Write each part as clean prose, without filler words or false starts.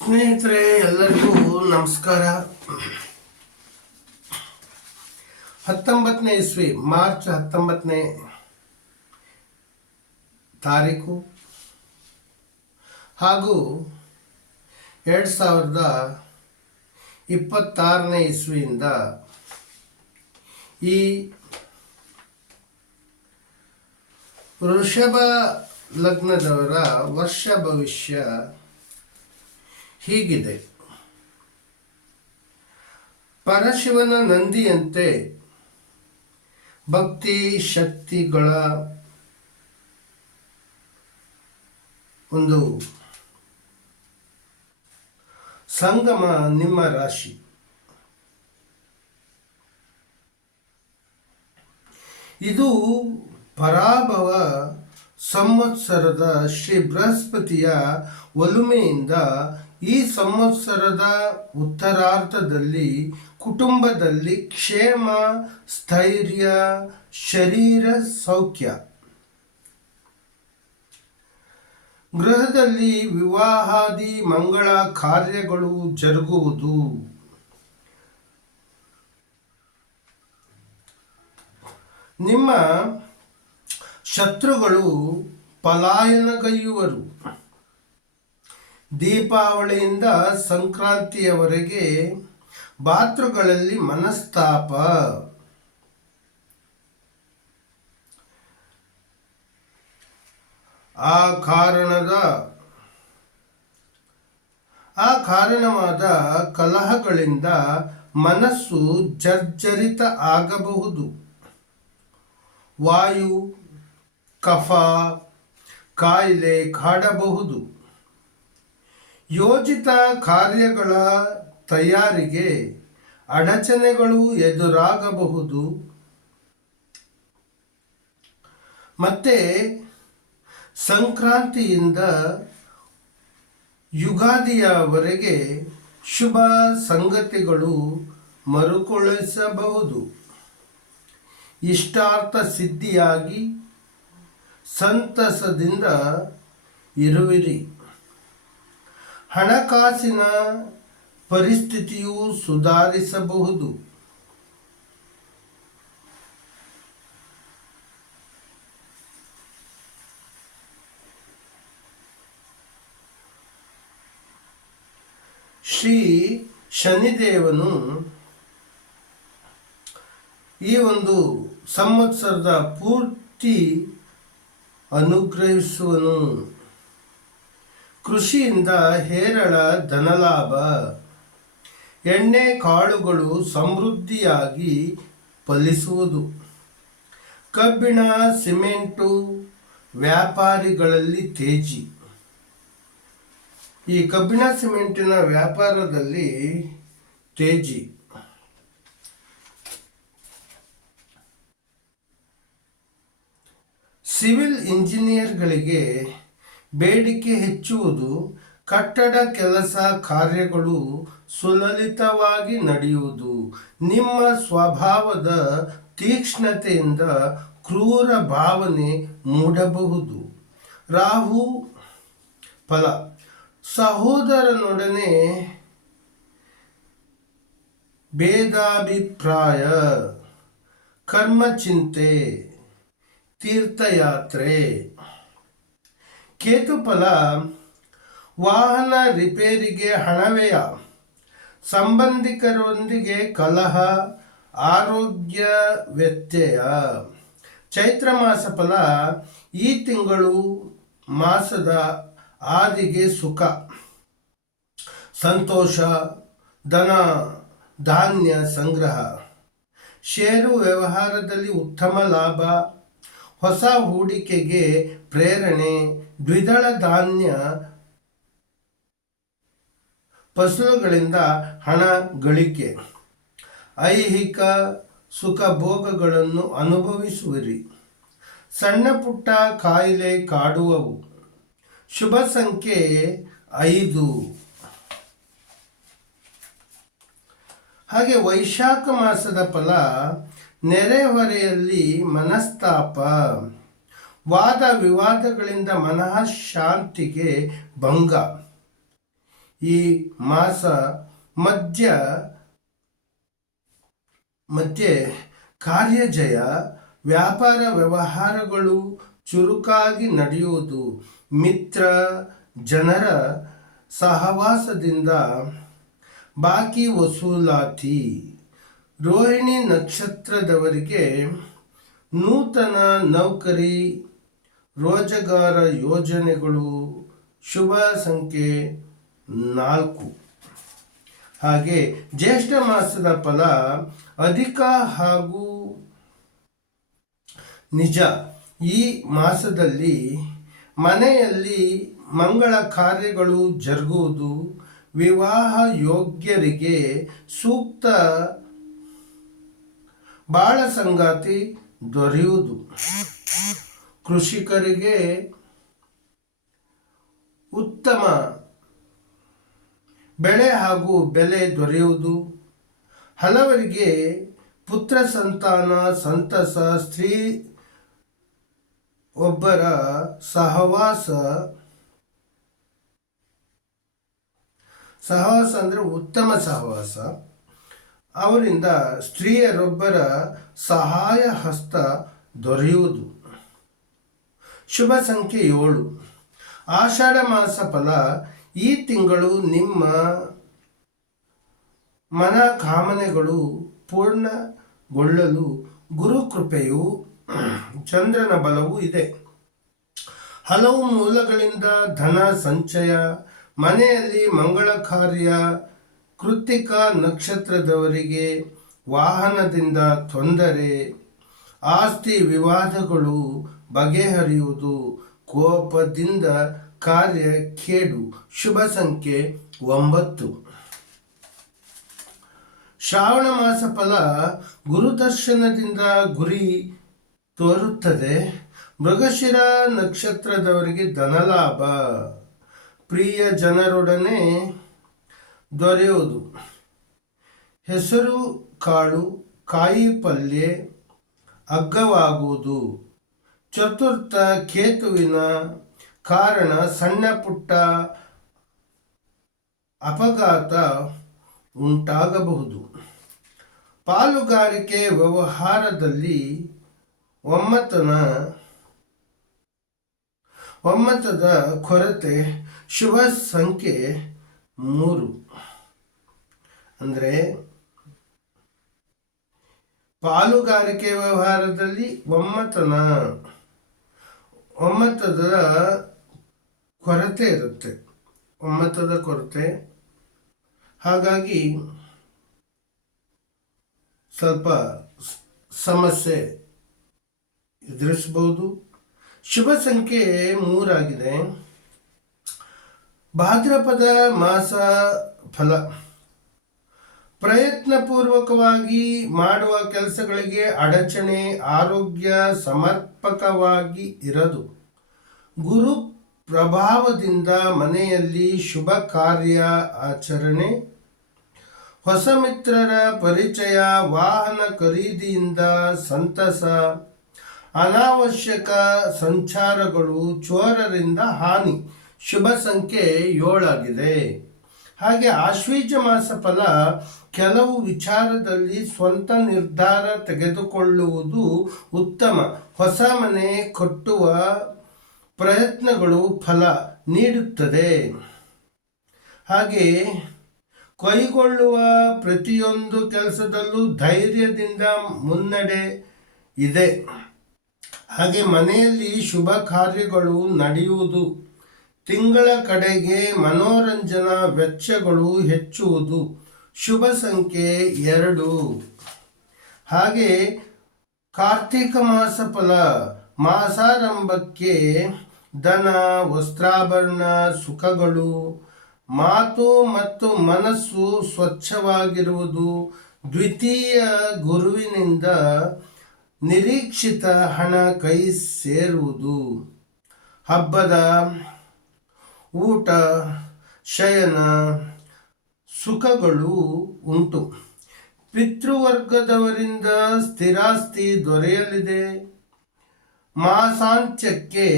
ಸ್ನೇಹಿತರೆ, ಎಲ್ಲರಿಗೂ ನಮಸ್ಕಾರ. 19ನೇ ಇಸ್ವಿ ಮಾರ್ಚ್ 19ನೇ ತಾರೀಕು ಹಾಗೂ 2026ನೇ ಇಸ್ವಿಯಿಂದ ಈ ವೃಷಭ ಲಗ್ನದವರ ವರ್ಷ ಭವಿಷ್ಯ ಹೀಗಿದೆ. ಪರಶಿವನ ನಂದಿಯಂತೆ ಭಕ್ತಿ ಶಕ್ತಿಗಳ ಒಂದು ಸಂಗಮ ನಿಮ್ಮ ರಾಶಿ. ಇದು ಪರಾಭವ ಸಂವತ್ಸರದ ಶ್ರೀ ಬೃಹಸ್ಪತಿಯ ಒಲುಮೆಯಿಂದ ಈ ಸಂವತ್ಸರದ ಉತ್ತರಾರ್ಧದಲ್ಲಿ ಕುಟುಂಬದಲ್ಲಿ ಕ್ಷೇಮ, ಸ್ಥೈರ್ಯ, ಶರೀರ ಸೌಖ್ಯ, ಗೃಹದಲ್ಲಿ ವಿವಾಹಾದಿ ಮಂಗಳ ಕಾರ್ಯಗಳು ಜರುಗುವುದು. ನಿಮ್ಮ ಶತ್ರುಗಳು ಪಲಾಯನಗೈಯುವರು. ದೀಪಾವಳಿಯಿಂದ ಸಂಕ್ರಾಂತಿಯವರೆಗೆ ಭಾತೃಗಳಲ್ಲಿ ಮನಸ್ತಾಪ, ಕಾರಣವಾದ ಕಲಹಗಳಿಂದ ಮನಸ್ಸು ಜರ್ಜರಿತ ಆಗಬಹುದು. ವಾಯು, ಕಫ ಕಾಯಿಲೆ ಕಾಡಬಹುದು. ಯೋಜಿತ ಕಾರ್ಯಗಳ ತಯಾರಿಗೆ ಅಡಚಣೆಗಳು ಎದುರಾಗಬಹುದು. ಮತ್ತೆ ಸಂಕ್ರಾಂತಿಯಿಂದ ಯುಗಾದಿಯವರೆಗೆ ಶುಭ ಸಂಗತಿಗಳು ಮರುಕಳಿಸಬಹುದು. ಇಷ್ಟಾರ್ಥ ಸಿದ್ಧಿಯಾಗಿ ಸಂತಸದಿಂದ ಇರುವಿರಿ. ಹಣಕಾಸಿನ ಪರಿಸ್ಥಿತಿಯು ಸುಧಾರಿಸಬಹುದು. ಶ್ರೀ ಶನಿದೇವನು ಈ ಒಂದು ಸಂವತ್ಸರದ ಪೂರ್ತಿ ಅನುಗ್ರಹಿಸುವನು. ಕೃಷಿಯಿಂದ ಹೇರಳ ಧನಲಾಭ, ಎಣ್ಣೆ ಕಾಳುಗಳು ಸಮೃದ್ಧಿಯಾಗಿ ಫಲಿಸುವುದು. ಕಬ್ಬಿಣ, ಸಿಮೆಂಟು ವ್ಯಾಪಾರಿಗಳಲ್ಲಿ ತೇಜಿ. ಈ ಕಬ್ಬಿಣ ಸಿಮೆಂಟಿನ ವ್ಯಾಪಾರದಲ್ಲಿ ತೇಜಿ. ಸಿವಿಲ್ ಇಂಜಿನಿಯರ್ಗಳಿಗೆ ಬೇಡಿಕೆ ಹೆಚ್ಚುವುದು. ಕಟ್ಟಡ ಕೆಲಸ ಕಾರ್ಯಗಳು ಸುಲಲಿತವಾಗಿ ನಡೆಯುವುದು. ನಿಮ್ಮ ಸ್ವಭಾವದ ತೀಕ್ಷ್ಣತೆಯಿಂದ ಕ್ರೂರ ಭಾವನೆ ಮೂಡಬಹುದು. ರಾಹು ಫಲ, ಸಹೋದರನೊಡನೆ ಭೇದಾಭಿಪ್ರಾಯ, ಕರ್ಮಚಿಂತೆ, ತೀರ್ಥಯಾತ್ರೆ. ಕೇತುಫಲ, ವಾಹನ ರಿಪೇರಿಗೆ ಹಣವ್ಯಯ, ಸಂಬಂಧಿಕರೊಂದಿಗೆ ಕಲಹ, ಆರೋಗ್ಯ ವ್ಯತ್ಯಯ. ಚೈತ್ರ ಮಾಸ ಫಲ, ಈ ತಿಂಗಳು ಮಾಸದ ಆದಿಗೆ ಸುಖ, ಸಂತೋಷ, ಧನ ಧಾನ್ಯ ಸಂಗ್ರಹ. ಷೇರು ವ್ಯವಹಾರದಲ್ಲಿ ಉತ್ತಮ ಲಾಭ, ಹೊಸ ಹೂಡಿಕೆಗೆ ಪ್ರೇರಣೆ. ದ್ವಿದಳ ಧಾನ್ಯ ಫಸಲುಗಳಿಂದ ಹಣ ಗಳಿಕೆ. ಐಹಿಕ ಸುಖ ಭೋಗಗಳನ್ನು ಅನುಭವಿಸುವಿರಿ. ಸಣ್ಣ ಪುಟ್ಟ ಕಾಯಿಲೆ ಕಾಡುವವು. ಶುಭ ಸಂಖ್ಯೆ 5. ಹಾಗೆ ವೈಶಾಖ ಮಾಸದ ಫಲ, ನೆರೆಹೊರೆಯಲ್ಲಿ ಮನಸ್ತಾಪ, ವಾದ ವಿವಾದಗಳಿಂದ ಮನಃಶಾಂತಿಗೆ ಭಂಗ. ಈ ಮಾಸ ಮಧ್ಯೆ ಕಾರ್ಯಜಯ, ವ್ಯಾಪಾರ ವ್ಯವಹಾರಗಳು ಚುರುಕಾಗಿ ನಡೆಯುವುದು, ಮಿತ್ರ ಜನರ ಸಹವಾಸದಿಂದ ಬಾಕಿ ವಸೂಲಾತಿ. ರೋಹಿಣಿ ನಕ್ಷತ್ರದವರಿಗೆ ನೂತನ ನೌಕರಿ, ರೋಜಗಾರ ಯೋಜನೆಗಳು. ಶುಭ ಸಂಖ್ಯೆ 4. ಹಾಗೆ ಜ್ಯೇಷ್ಠ ಮಾಸದ ಫಲ ಅಧಿಕ ಹಾಗೂ ನಿಜ. ಈ ಮಾಸದಲ್ಲಿ ಮನೆಯಲ್ಲಿ ಮಂಗಳ ಕಾರ್ಯಗಳು ಜರುಗುವುದು, ವಿವಾಹ ಯೋಗ್ಯರಿಗೆ ಸೂಕ್ತ ಬಾಳ ಸಂಗಾತಿ ದೊರೆಯುವುದು, ಕೃಷಿಕರಿಗೆ ಉತ್ತಮ ಬೆಳೆ ಹಾಗೂ ಬೆಲೆ ದೊರೆಯುವುದು, ಹಲವರಿಗೆ ಪುತ್ರ ಸಂತಾನ ಸಂತಸ, ಸ್ತ್ರೀ ಒಬ್ಬರ ಸಹವಾಸ ಅಂದರೆ ಉತ್ತಮ ಸಹವಾಸ, ಅವರಿಂದ ಸ್ತ್ರೀಯರೊಬ್ಬರ ಸಹಾಯ ಹಸ್ತ ದೊರೆಯುವುದು. ಶುಭ ಸಂಖ್ಯೆ 7. ಆಷಾಢ ಮಾಸ ಫಲ. ಈ ತಿಂಗಳು ನಿಮ್ಮ ಮನ ಕಾಮನೆಗಳು ಪೂರ್ಣಗೊಳ್ಳಲು ಗುರು ಕೃಪೆಯು, ಚಂದ್ರನ ಬಲವೂ ಇದೆ. ಹಲವು ಮೂಲಗಳಿಂದ ಧನ ಸಂಚಯ, ಮನೆಯಲ್ಲಿ ಮಂಗಳ ಕಾರ್ಯ. ಕೃತ್ತಿಕ ನಕ್ಷತ್ರದವರಿಗೆ ವಾಹನದಿಂದ ತೊಂದರೆ, ಆಸ್ತಿ ವಿವಾದಗಳು ಬಗೆಹರಿಯುವುದು, ಕೋಪದಿಂದ ಕಾರ್ಯ ಕೇಡು. ಶುಭ ಸಂಖ್ಯೆ 9. ಶ್ರಾವಣ ಮಾಸ ಫಲ. ಗುರುದರ್ಶನದಿಂದ ಗುರಿ ತೋರುತ್ತದೆ. ಮೃಗಶಿರ ನಕ್ಷತ್ರದವರಿಗೆ ಧನಲಾಭ, ಪ್ರಿಯ ಜನರೊಡನೆ ದೊರೆಯುವುದು, ಹೆಸರು ಕಾಳು ಕಾಯಿ ಪಲ್ಯ ಅಗ್ಗವಾಗುವುದು. ಚತುರ್ಥ ಕೇತುವಿನ ಕಾರಣ ಸಣ್ಣ ಪುಟ್ಟ ಅಪಘಾತ ಉಂಟಾಗಬಹುದು. ಪಾಲುಗಾರಿಕೆ ವ್ಯವಹಾರದಲ್ಲಿ ಒಮ್ಮತದ ಕೊರತೆ. ಶುಭ ಸಂಖ್ಯೆ 3. ಅಂದರೆ ಪಾಲುಗಾರಿಕೆ ವ್ಯವಹಾರದಲ್ಲಿ ಒಮ್ಮತದ ಕೊರತೆ ಇರುತ್ತೆ, ಒಮ್ಮತದ ಕೊರತೆ. ಹಾಗಾಗಿ ಸ್ವಲ್ಪ ಸಮಸ್ಯೆ ಎದುರಿಸಬಹುದು. ಶುಭ ಸಂಖ್ಯೆ 3 ಆಗಿದೆ. ಭಾದ್ರಪದ ಮಾಸ ಫಲ. ಪ್ರಯತ್ನಪೂರ್ವಕವಾಗಿ ಮಾಡುವ ಕೆಲಸಗಳಿಗೆ ಅಡಚಣೆ, ಆರೋಗ್ಯ ಸಮರ್ಪಕವಾಗಿ ಇರದು. ಗುರು ಪ್ರಭಾವದಿಂದ ಮನೆಯಲ್ಲಿ ಶುಭ ಕಾರ್ಯ ಆಚರಣೆ, ಹೊಸ ಮಿತ್ರರ ಪರಿಚಯ, ವಾಹನ ಖರೀದಿಯಿಂದ ಸಂತಸ, ಅನಾವಶ್ಯಕ ಸಂಚಾರಗಳು, ಚೋರರಿಂದ ಹಾನಿ. ಶುಭ ಸಂಖ್ಯೆ 7 ಆಗಿದೆ. ಹಾಗೆ ಆಶ್ವೀಜ ಮಾಸ ಫಲ. ಕೆಲವು ವಿಚಾರದಲ್ಲಿ ಸ್ವಂತ ನಿರ್ಧಾರ ತೆಗೆದುಕೊಳ್ಳುವುದು ಉತ್ತಮ. ಹೊಸ ಮನೆ ಕಟ್ಟುವ ಪ್ರಯತ್ನಗಳು ಫಲ ನೀಡುತ್ತದೆ. ಹಾಗೆ ಕೈಗೊಳ್ಳುವ ಪ್ರತಿಯೊಂದು ಕೆಲಸದಲ್ಲೂ ಧೈರ್ಯದಿಂದ ಮುನ್ನಡೆ ಇದೆ. ಹಾಗೆ ಮನೆಯಲ್ಲಿ ಶುಭ ಕಾರ್ಯಗಳು ನಡೆಯುವುದು. ತಿಂಗಳ ಕಡೆಗೆ ಮನೋರಂಜನಾ ವೆಚ್ಚಗಳು ಹೆಚ್ಚುವುದು. ಶುಭ ಸಂಖ್ಯೆ 2. ಹಾಗೆ ಕಾರ್ತಿಕ ಮಾಸ ಫಲ. ಮಾಸಾರಂಭಕ್ಕೆ ಧನ, ವಸ್ತ್ರಾಭರಣ, ಸುಖಗಳು. ಮಾತು ಮತ್ತು ಮನಸ್ಸು ಸ್ವಚ್ಛವಾಗಿರುವುದು. ದ್ವಿತೀಯ ಗುರುವಿನಿಂದ ನಿರೀಕ್ಷಿತ ಹಣ ಕೈ ಸೇರುವುದು. ಹಬ್ಬದ ಊಟ, ಶಯನ, ಸುಖಗಳು ಉಂಟು. ಪಿತೃವರ್ಗದವರಿಂದ ಸ್ಥಿರಾಸ್ತಿ ದೊರೆಯಲಿದೆ. ಮಾಸಾಂತ್ಯಕ್ಕೆ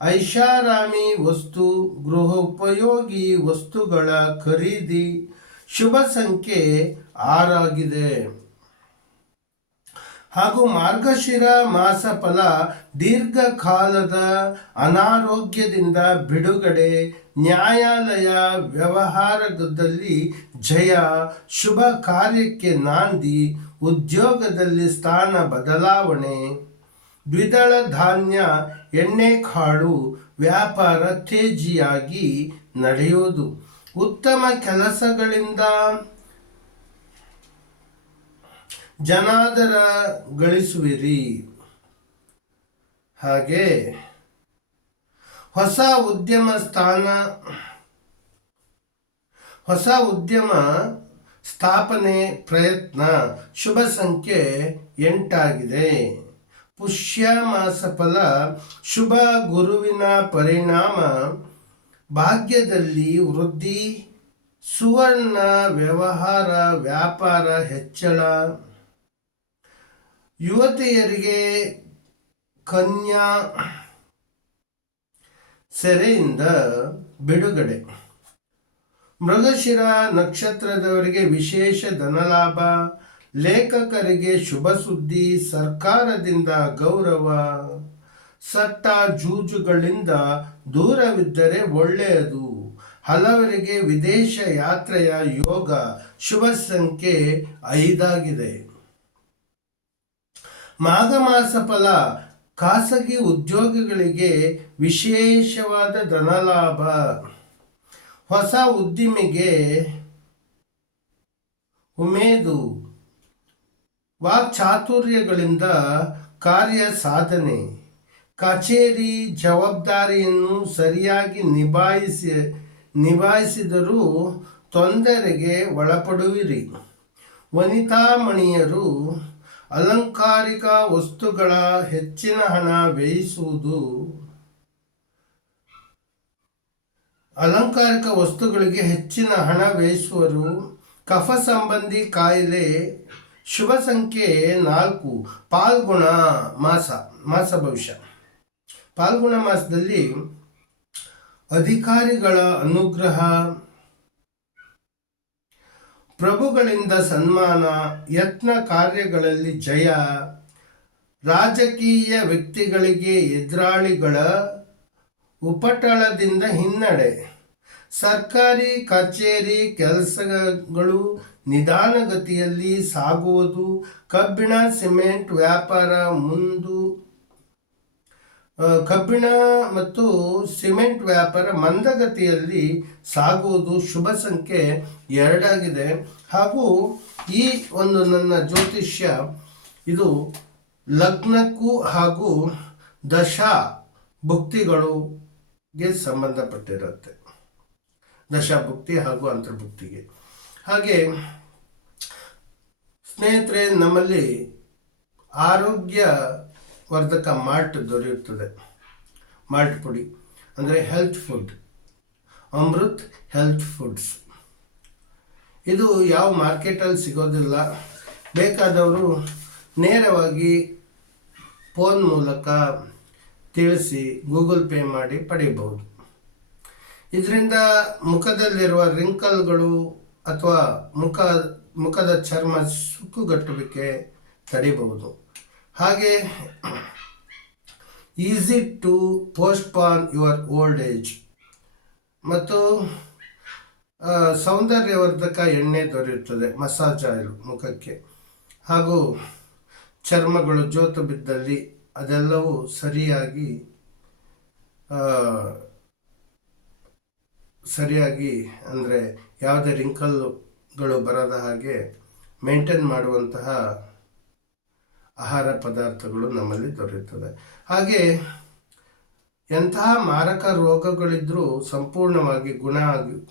ಐಷಾರಾಮಿ ವಸ್ತು, ಗೃಹೋಪಯೋಗಿ ವಸ್ತುಗಳ ಖರೀದಿ. ಶುಭ ಸಂಖ್ಯೆ 6 ಆಗಿದೆ. ಹಾಗೂ ಮಾರ್ಗಶಿರ ಮಾಸ ಫಲ ದೀರ್ಘಕಾಲದ ಅನಾರೋಗ್ಯದಿಂದ ಬಿಡುಗಡೆ, ನ್ಯಾಯಾಲಯ ವ್ಯವಹಾರದಲ್ಲಿ ಜಯ, ಶುಭ ಕಾರ್ಯಕ್ಕೆ ನಾಂದಿ, ಉದ್ಯೋಗದಲ್ಲಿ ಸ್ಥಾನ ಬದಲಾವಣೆ, ದ್ವಿದಳ ಧಾನ್ಯ, ಎಣ್ಣೆಕಾಳು ವ್ಯಾಪಾರ ತೇಜಿಯಾಗಿ ನಡೆಯುವುದು, ಉತ್ತಮ ಕೆಲಸಗಳಿಂದ ಜನಾದರ ಗಳಿಸುವಿರಿ. ಹಾಗೆ ಹೊಸ ಉದ್ಯಮ ಸ್ಥಾಪನೆ ಪ್ರಯತ್ನ. ಶುಭ ಸಂಖ್ಯೆ 8 ಆಗಿದೆ. ಪುಷ್ಯ ಮಾಸ ಫಲ ಶುಭ, ಗುರುವಿನ ಪರಿಣಾಮ ಭಾಗ್ಯದಲ್ಲಿ ವೃದ್ಧಿ, ಸುವರ್ಣ ವ್ಯವಹಾರ ವ್ಯಾಪಾರ ಹೆಚ್ಚಳ, ಯುವತಿಯರಿಗೆ ಕನ್ಯಾ ಸೆರೆಯಿಂದ ಬಿಡುಗಡೆ. ಮೃಗಶಿರ ನಕ್ಷತ್ರದವರಿಗೆ ವಿಶೇಷ ಧನಲಾಭ, ಲೇಖಕರಿಗೆ ಶುಭ ಸುದ್ದಿ, ಸರ್ಕಾರದಿಂದ ಗೌರವ, ಸಟ್ಟ ಜೂಜುಗಳಿಂದ ದೂರವಿದ್ದರೆ ಒಳ್ಳೆಯದು, ಹಲವರಿಗೆ ವಿದೇಶ ಯಾತ್ರೆಯ ಯೋಗ. ಶುಭ ಸಂಖ್ಯೆ 5 ಆಗಿದೆ. ಮಾಘ ಮಾಸ ಫಲ ಖಾಸಗಿ ಉದ್ಯೋಗಿಗಳಿಗೆ ವಿಶೇಷವಾದ ಧನಲಾಭ, ಹೊಸ ಉದ್ದಿಮೆಗೆ ಉಮೇದು, ವಾಕ್ಚಾತುರ್ಯಗಳಿಂದ ಕಾರ್ಯ ಸಾಧನೆ, ಕಚೇರಿ ಜವಾಬ್ದಾರಿಯನ್ನು ಸರಿಯಾಗಿ ನಿಭಾಯಿಸಿದರೂ ತೊಂದರೆಗೆ ಒಳಪಡುವಿರಿ. ವನಿತಾಮಣಿಯರು ಅಲಂಕಾರಿಕ ವಸ್ತುಗಳ ಹೆಚ್ಚಿನ ಹಣ ವ್ಯಯಿಸುವುದು, ಅಲಂಕಾರಿಕ ವಸ್ತುಗಳಿಗೆ ಹೆಚ್ಚಿನ ಹಣ ವ್ಯಯಿಸುವರು. ಕಫ ಸಂಬಂಧಿ ಕಾಯಿಲೆ. ಶುಭ ಸಂಖ್ಯೆ 4. ಪಾಲ್ಗುಣ ಮಾಸ ಭವಿಷ್ಯ. ಪಾಲ್ಗುಣ ಮಾಸದಲ್ಲಿ ಅಧಿಕಾರಿಗಳ ಅನುಗ್ರಹ, ಪ್ರಭುಗಳಿಂದ ಸನ್ಮಾನ, ಯತ್ನ ಕಾರ್ಯಗಳಲ್ಲಿ ಜಯ, ರಾಜಕೀಯ ವ್ಯಕ್ತಿಗಳಿಗೆ ಎದುರಾಳಿಗಳ ಉಪಟಳದಿಂದ ಹಿನ್ನಡೆ, ಸರ್ಕಾರಿ ಕಚೇರಿ ಕೆಲಸಗಳು ನಿಧಾನಗತಿಯಲ್ಲಿ ಸಾಗುವುದು, ಕಬ್ಬಿಣ ಸಿಮೆಂಟ್ ವ್ಯಾಪಾರ ಕಬ್ಬಿಣ ಮತ್ತು ಸಿಮೆಂಟ್ ವ್ಯಾಪಾರ ಮಂದಗತಿಯಲ್ಲಿ ಸಾಗುವುದು. ಶುಭ ಸಂಖ್ಯೆ 2 ಆಗಿದೆ. ಹಾಗೂ ಈ ಒಂದು ನನ್ನ ಜ್ಯೋತಿಷ್ಯ ಇದು ಲಗ್ನಕ್ಕೂ ಹಾಗೂ ದಶಾ ಭುಕ್ತಿಗಳಿಗೆ ಸಂಬಂಧಪಟ್ಟಿರುತ್ತೆ. ದಶಾಭುಕ್ತಿ ಹಾಗೂ ಅಂತರ್ಭುಕ್ತಿಗೆ. ಹಾಗೆ ಸ್ನೇಹಿತರೆ, ನಮ್ಮಲ್ಲಿ ಆರೋಗ್ಯ ವರ್ಧಕ ಮಾಲ್ಟ್ ದೊರೆಯುತ್ತದೆ. ಮಾಲ್ಟ್ ಪುಡಿ ಅಂದರೆ health food, Amrit health foods. ಇದು ಯಾವ ಮಾರ್ಕೆಟಲ್ಲಿ ಸಿಗೋದಿಲ್ಲ. ಬೇಕಾದವರು ನೇರವಾಗಿ ಫೋನ್ ಮೂಲಕ ತಿಳಿಸಿ ಗೂಗಲ್ ಪೇ ಮಾಡಿ ಪಡಿಬಹುದು. ಇದರಿಂದ ಮುಖದಲ್ಲಿರುವ ರಿಂಕಲ್ಗಳು ಅಥವಾ ಮುಖದ ಚರ್ಮ ಸುಕ್ಕುಗಟ್ಟುವಿಕೆ ತಡಿಬಹುದು. ಹಾಗೆ easy to postpone your old age. ಮತ್ತು ಸೌಂದರ್ಯವರ್ಧಕ ಎಣ್ಣೆ ದೊರೆಯುತ್ತದೆ, ಮಸಾಜ್ ಆಯಿಲ್ ಮುಖಕ್ಕೆ. ಹಾಗೂ ಚರ್ಮಗಳು ಜೋತು ಬಿದ್ದಲ್ಲಿ ಅದೆಲ್ಲವೂ ಸರಿಯಾಗಿ ಅಂದರೆ ಯಾವುದೇ ರಿಂಕಲ್ಗಳು ಬರದ ಹಾಗೆ ಮೇಂಟೈನ್ ಮಾಡುವಂತಹ ಆಹಾರ ಪದಾರ್ಥಗಳು ನಮ್ಮಲ್ಲಿ ದೊರೆಯುತ್ತದೆ. ಹಾಗೆ ಎಂತಹ ಮಾರಕ ರೋಗಗಳಿದ್ರೂ ಸಂಪೂರ್ಣವಾಗಿ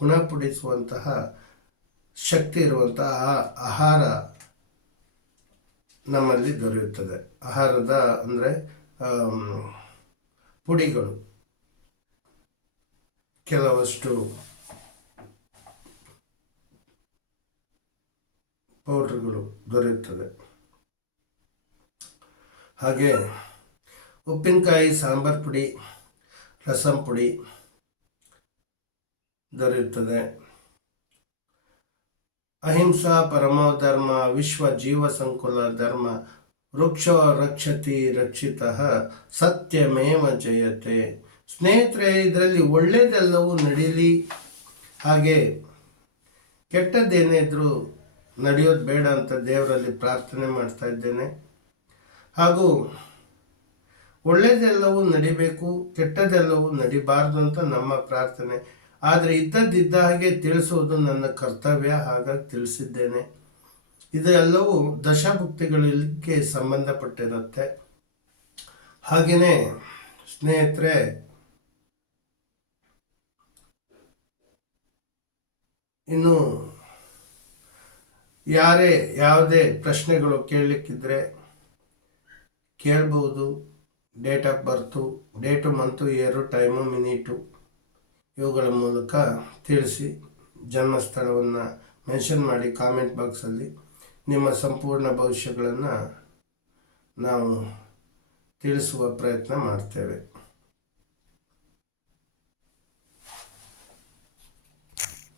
ಗುಣಪಡಿಸುವಂತಹ ಶಕ್ತಿ ಇರುವಂತಹ ಆಹಾರ ನಮ್ಮಲ್ಲಿ ದೊರೆಯುತ್ತದೆ. ಆಹಾರದ ಅಂದರೆ ಪುಡಿಗಳು, ಕೆಲವಷ್ಟು ಪೌಡ್ರ್ಗಳು ದೊರೆಯುತ್ತದೆ. ಹಾಗೆ ಉಪ್ಪಿನಕಾಯಿ, ಸಾಂಬಾರ್ ಪುಡಿ, ರಸಂ ಪುಡಿ ದೊರೆಯುತ್ತದೆ. ಅಹಿಂಸಾ ಪರಮೋ ಧರ್ಮ, ವಿಶ್ವ ಜೀವ ಸಂಕುಲ ಧರ್ಮ, ವೃಕ್ಷೋ ರಕ್ಷತಿ ರಕ್ಷಿತ, ಸತ್ಯಮೇವ ಜಯತೆ. ಸ್ನೇಹಿತರೆ, ಇದರಲ್ಲಿ ಒಳ್ಳೆಯದೆಲ್ಲವೂ ನಡೀಲಿ, ಹಾಗೆ ಕೆಟ್ಟದ್ದೇನೇ ಇದ್ರೂ ನಡೆಯೋದು ಬೇಡ ಅಂತ ದೇವರಲ್ಲಿ ಪ್ರಾರ್ಥನೆ ಮಾಡ್ತಾ ಇದ್ದೇನೆ. ಹಾಗೂ ಒಳ್ಳೆಯದೆಲ್ಲವೂ ನಡಿಬೇಕು, ಕೆಟ್ಟದೆಲ್ಲವೂ ನಡಿಬಾರ್ದು ಅಂತ ನಮ್ಮ ಪ್ರಾರ್ಥನೆ. ಆದರೆ ಇದ್ದ ಹಾಗೆ ತಿಳಿಸುವುದು ನನ್ನ ಕರ್ತವ್ಯ, ಹಾಗಾಗಿ ತಿಳಿಸಿದ್ದೇನೆ. ಇದೆಲ್ಲವೂ ದಶಭುಕ್ತಿಗಳಿಗೆ ಸಂಬಂಧಪಟ್ಟಿರುತ್ತೆ. ಹಾಗೆಯೇ ಸ್ನೇಹಿತರೆ, ಇನ್ನು ಯಾರೇ ಯಾವುದೇ ಪ್ರಶ್ನೆಗಳು ಕೇಳಲಿಕ್ಕಿದ್ರೆ ಕೇಳ್ಬೋದು. Date of birth, date, month, year, time, minute ಇವುಗಳ ಮೂಲಕ ತಿಳಿಸಿ. ಜನ್ಮಸ್ಥಳವನ್ನು ಮೆನ್ಷನ್ ಮಾಡಿ ಕಾಮೆಂಟ್ ಬಾಕ್ಸಲ್ಲಿ. ನಿಮ್ಮ ಸಂಪೂರ್ಣ ಭವಿಷ್ಯಗಳನ್ನು ನಾವು ತಿಳಿಸುವ ಪ್ರಯತ್ನ ಮಾಡ್ತೇವೆ.